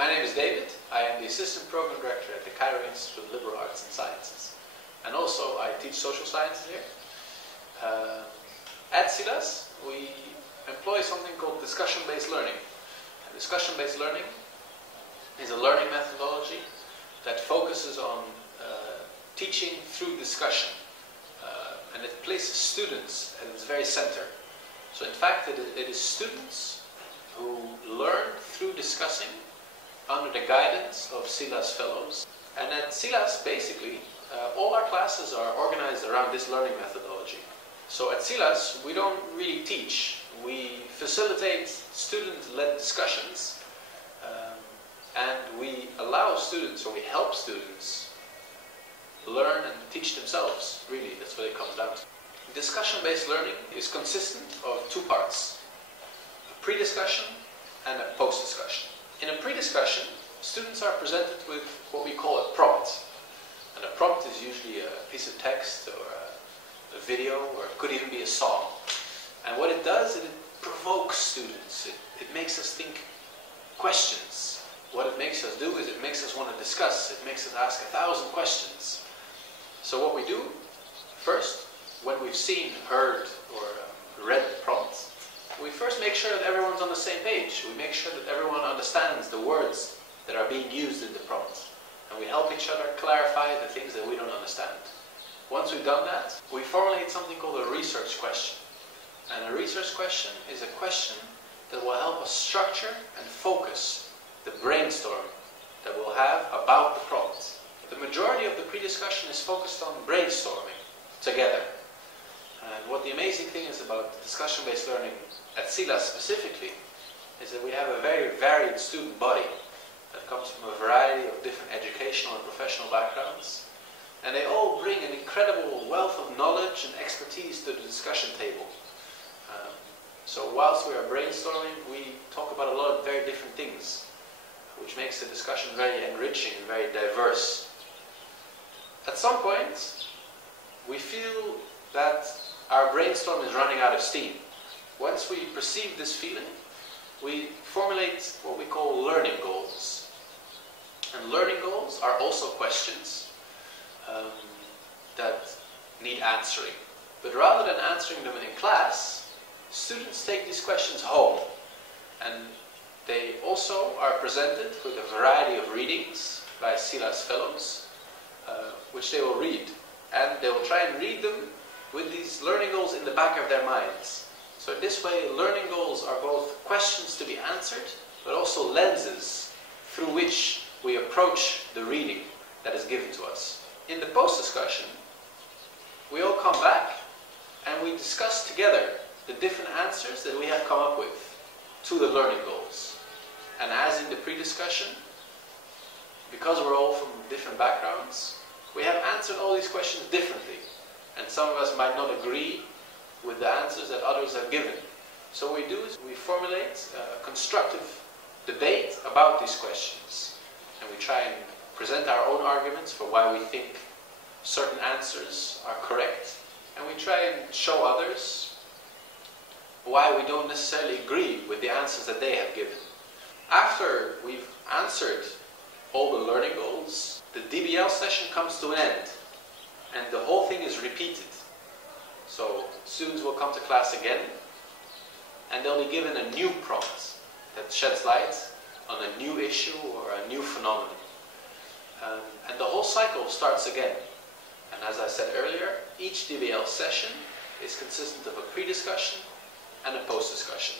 My name is David. I am the Assistant Program Director at the Cairo Institute of Liberal Arts and Sciences. And also I teach social sciences here. At CILAS we employ something called discussion-based learning. And discussion-based learning is a learning methodology that focuses on teaching through discussion. And it places students at its very center. So in fact it is students who learn through discussing under the guidance of CILAS fellows. And at CILAS, basically, all our classes are organized around this learning methodology. So at CILAS, we don't really teach. We facilitate student-led discussions, and we allow students, or we help students, learn and teach themselves. Really, that's what it comes down to. Discussion-based learning is consistent of two parts: a pre-discussion and a post-discussion. In a pre-discussion, students are presented with what we call a prompt. And a prompt is usually a piece of text or a video, or it could even be a song. And what it does is it provokes students. It makes us think questions. What it makes us do is it makes us want to discuss. It makes us ask 1,000 questions. So what we do first, when we've seen, heard, or read the prompt, we first make sure that everyone's on the same page. We make sure that everyone understands the words that are being used in the prompt. And we help each other clarify the things that we don't understand. Once we've done that, we formulate something called a research question. And a research question is a question that will help us structure and focus the brainstorm that we'll have about the prompt. The majority of the pre-discussion is focused on brainstorming together. And what the amazing thing is about discussion-based learning at CILAS specifically is that we have a very varied student body that comes from a variety of different educational and professional backgrounds. And they all bring an incredible wealth of knowledge and expertise to the discussion table. So whilst we are brainstorming, we talk about a lot of very different things, which makes the discussion very enriching and very diverse. At some point, we feel that our brainstorm is running out of steam. Once we perceive this feeling, we formulate what we call learning goals. And learning goals are also questions that need answering. But rather than answering them in class, students take these questions home. And they also are presented with a variety of readings by CILAS fellows, which they will read. And they will try and read them with these learning goals in the back of their minds. So in this way, learning goals are both questions to be answered, but also lenses through which we approach the reading that is given to us. In the post-discussion, we all come back and we discuss together the different answers that we have come up with to the learning goals. And as in the pre-discussion, because we're all from different backgrounds, we have answered all these questions differently. And some of us might not agree with the answers that others have given. So what we do is we formulate a constructive debate about these questions. And we try and present our own arguments for why we think certain answers are correct. And we try and show others why we don't necessarily agree with the answers that they have given. After we've answered all the learning goals, the DBL session comes to an end. And the whole thing is repeated. So students will come to class again, and they'll be given a new prompt that sheds light on a new issue or a new phenomenon. And the whole cycle starts again. And as I said earlier, each DBL session is consistent of a pre-discussion and a post-discussion.